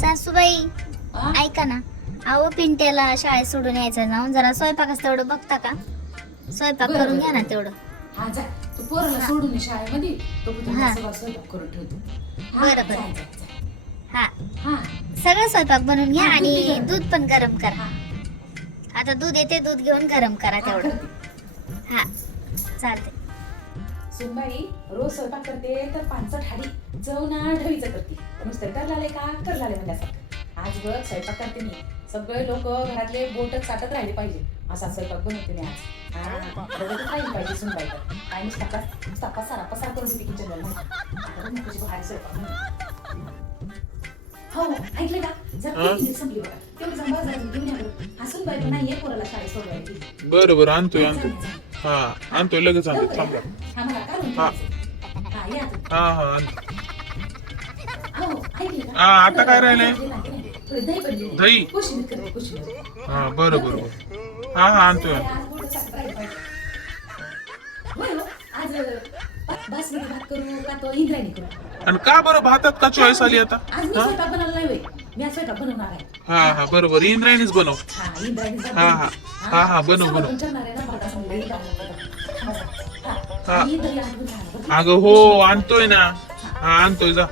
सासूबाई ऐका ना, अहो पिंट्याला शाळेत सोडून यायचं ना, जरा स्वयंपाकाच तेवढं बघता का? स्वयंपाक करून घ्या ना तेवढं. हा जा, तू पोराला सोडून ये शाळेमध्ये, तो हा. सगळं स्वयंपाक करून ठेवतो. बरं, जा, बरं. जा, जा. हा, हा सगळं स्वयंपाक बनवून घ्या हा, दूध आणि बी गरम. दूध पण गरम करा. हा, आता दूध येते, दूध घेऊन गरम करा हा, तेवढं. करते. हा, चालते. सुनबाई रोज स्वयंपाक करते तर पानसट हाडी चव ना ढवीचं करते. नुसतं कर लाले का कर लाले म्हणल्यासारखं. आज बघ स्वयंपाक करते मी, सगळे लोक घरातले बोटच चाटत राहिले पाहिजे असा स्वयंपाक बनवते मी आज. बघतच राहिली पाहिजे सुनबाई तर काय नुसता पसारा करून देते किचन भारी स्वयंपाक बनवते. हो ऐकलं का जर संपली बघा तेवढं जमा जरा घेऊन या बरं. हा सुनबाई पण नाहीये पोराला शाळेत सोडवायची. बरं आणतोय हा आणतोय लगेच आणतोय थांबा. हा मला काढून हा. ठेवायचं. हा या तुम्ही. हा आणतो. हो, ऐकलं का? हा, आता काय राहिलंय? थोडी दही पडली. दही? कोशिंबीर करते, कोशिंबीर. हा बरं हा आणतोय. आज बोटं चाटत राहिलं पाहिजे. होय हो, आज बासमती भात करू का तो इंद्रायणी करू? आणि का बरं भातात का चॉईस आली आता? आज मी स्वयंपाक बनवला नाही होय. मी आज स्वयंपाक बनवणार आहे. हा बरोबर इंद्रायणीच बनव. हा, इंद्रायणी भात हा, बनवते. हा, बनव, बनव. साबण करणार आहे ना भातासंग दही टाकून. हा, हा. आणि दही आठवून राहणार बरं. अगं हो आणतोय ना. हा आणतोय जा.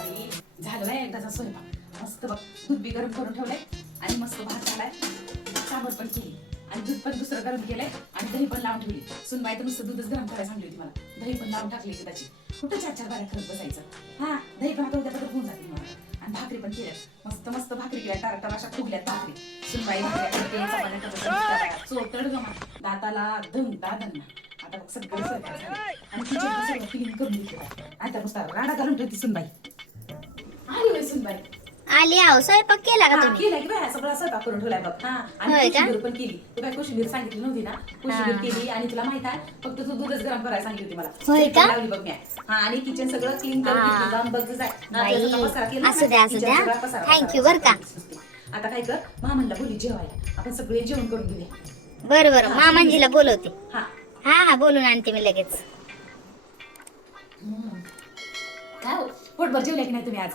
आणि झालं एकदाचा स्वयंपाक मस्त बघ दूध बी गरम करून ठेवलंय आणि मस्त भात झालाय सांबर पण केली आणि दूध पण दुसरं गरम केलंय आणि दही पण लावून ठेवली. सुनबाई तर नुसतं दूधच गरम करायला सांगली होती मला. दही पण लावून टाकली होती त्याची. कुठं चार बाऱ्या करत बसायचं. हा दही पण आता उद्या परत होऊन जाते मला. आणि भाकरी पण केल्यात मस्त मस्त भाकरी केल्या टारटार अशा फुगल्यात भाकरी. सुनबाई भाकरी करते चपात्या करते चोटड गमा दाताला दंगा दंगा. आता बघ सगळं स्वयंपाक झालं आणि किचन सगळं क्लीन करून घेतलं. आता नुसता राडा घालून ठेवती सुनबाई. आली होय सुनबाई. आली आहो, स्वयंपाक केला का हा, तुम्ही? केलाय की बाया सगळा स्वयंपाक करून ठेवलाय बघ. हा आणि होय का? कोशिंबीर पण केली. तू काय कोशिंबीर सांगितली नव्हती ना? कोशिंबीर हा. केली आणि तुला माहित आहे फक्त तू दूधच गरम करायला सांगितली होती मला. होय ती का? लावली बघ मी. हा आणि किचन सगळं क्लीन करून हा. घेतलं. जाऊन बघ जाय. बाई, त्याचा पसारा केला ना, असू द्या, असू kitchen द्या. सगळा पसारा Thank you बरं का? आता काय कर मामांना बोली जेवायला आपण सगळे जेवण करून घेऊया. बरं बरं, मामांजीला बोलवते. हा हा बोलून आणते मी लगेच. काय हो पोटभर जेवले की नाही तुम्ही आज?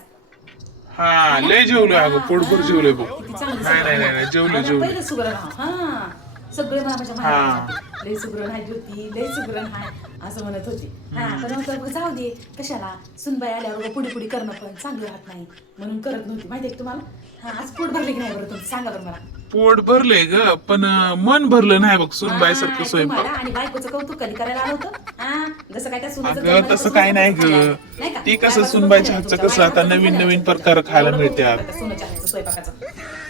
हा लय जेवलोय अगं पोटभर जेवलोय बघ. किती चांगलं नाही जेवलोय आता जेवलोय. पहिलं सुगरण हा सगळे मला माझ्या माहेरात लय सुगरण आहे ज्योती लय सुगरण आहे असं म्हणत होती. हा पण नंतर जाऊ दे कशाला सुनबाई आल्यावर पुढे पुढे करणं पण चांगलं राहत नाही म्हणून करत नव्हती माहिती आहे तुम्हाला. हा आज पोट भरले की नाही बरं तुम्ही सांगा बरं मला. पोट भरलंय ग पण मन भरलं नाही बघ सुनबाई सारखं तुम्हाला स्वयंपाक. आणि बायकोचं कौतुक कधी करायला आलं होतं. हा जसं काय त्या सुनेचं अगं जन्माला तसं पासून काय नाही झालंय. ग. नाही का? ती कसं बायकोचं सुनबाईच्या कौतुक हातचं आहे कसं आता तुमच्या. नवीन बायकोचं नवीन कौतुक प्रकार खायला एवढं मिळते कौतुक आहे सुनेच्या हातचं स्वयंपाकाचं.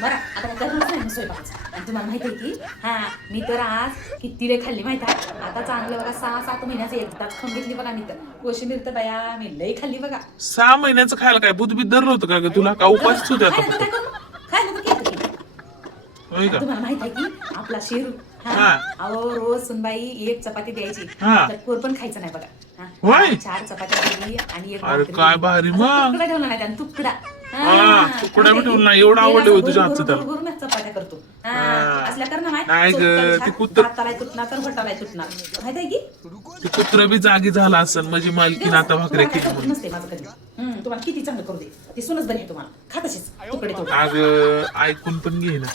बरं आता काय करणार नाही स्वयंपाकाचं. आणि तुम्हाला माहिती आहे की हा मी तर आज किती लय खाल्ली माहिती आहे. आता चांगलं बघा 6-7 महिन्याचं एकदाच खाऊन घेतली बघा मी तर. कोशिंबीर तर बाया मी लय खाल्ली बघा. 6 महिन्याचं खायला काय बुध बीत धरलं होतं का ग तुला का उपाशीच होते आता खायला तर फक्त? काय करू? खायला तर केलं की. होय का? तुम्हाला माहित आहे की आपला शेरू हा. अहो रोज सुनबाई एक चपाती द्यायची. हा. त्यात पोर पण खायचं नाही बघा. हा. होय? 4 चपात्या दिली आणि एक अरे भाकरी. काय भारी असं मग. तुकडा ठेवला नाही त्यानं, तुकडा. हा, तुकडा बी ठेवला नाही. एवढं आवडलं होय तुझ्या हातचं त्याला. भरून चपात्या करतो. हा. हा. असल्या कर ना माय. नाही ग, चोचला ती छान, कुत्र- हाताला तुटणार तर घोटाला तुटणार. माहित आहे की ते कुत्र बी जागी झाला असेल म्हणजे मालकीन आता भाकऱ्या तुम्हाला काय केली कौतुक म्हणून. नसते माझं कधी. तुम्हाला किती चांगलं करू दे ती सुनच बरी आहे तुम्हाला. खात अशीच तुकडे तोडून. अगं ऐकून पण घे ना.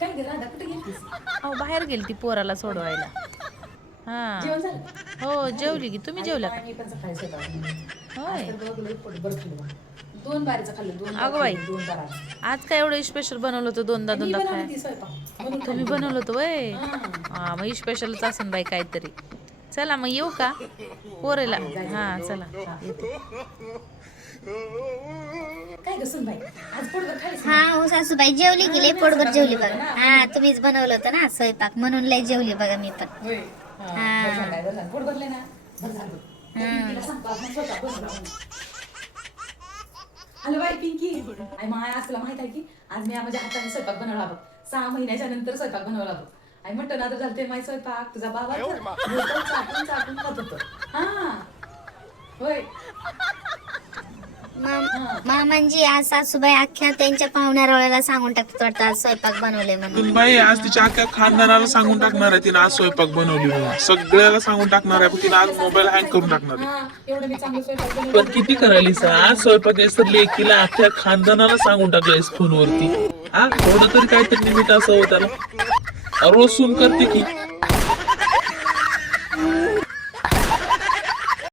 काय ग राधा कुठे गेलतीस? अहो बाहेर गेली ती पोराला सोडवायला. हा जेवण झालं? हो जेवली की तुम्ही जेवला का? मी पण सकाळी स्वयंपाक केला. होय. आज तर बघ, लई पोटभर खाल्लं बघ. 2 बारीचं खाल्लं 2 अगं बाई. 2 बारा. आज काय एवढं स्पेशल बनवलं होतं दोनदा मी दोनदा बनवली खाय ती स्वयंपाक. म्हणून तुम्ही खाल्ली. बनवलं होतं वय हा. हा मग स्पेशलच असेल बाई काहीतरी. चला मग येऊ का पोरेला? हा चला येते. काय ग सुनबाई आज पोटभर खालीस ना? हा हो सासूबाई जेवली की लय पोटभर जेवली बघा. हा तुम्हीच बनवलं होतं ना स्वयंपाक म्हणून लय जेवली बघा मी पण. होय. हा, हा. बरं झालं, बरं झालं. पोट भरले ना बरं झालं. हा. तिला सांग, आज मग स्वयंपाक बनवला म्हणून. हॅलो बाई पिंकी आई माय आज तुला माहित आहे की आज मी माझ्या हाताने स्वयंपाक बनवला बघ. 6 महिन्याच्या नंतर स्वयंपाक बनवला बघ. आई म्हटलं ना तर झालते माझे स्वयंपाक तुझा बाबा चाटून चाटून खात होतं. हा होय मामांजी आज सासूबाई अख्ख्या त्यांच्या पाहुण्यारावळ्याला सांगून टाकतात वाटतं आज स्वयंपाक बनवले म्हणून. बाई आज तिच्या अख्ख्या खानदानाला सांगून टाकणार आहे तिने आज स्वयंपाक बनवली म्हणून. सगळ्याला सांगून टाकणार आहे, पण तिने आज मोबाईल हँग करून टाकणार आहे. एवढं मी चांगलं स्वयंपाक बनवलं. पण किती करायलीस आज स्वयंपाक तर लेकीला अख्ख्या खानदानाला सांगून टाकलंयस फोनवरती. हा थोडं तरी काहीतरी निमित्त असावं त्याला. रोज सून करते की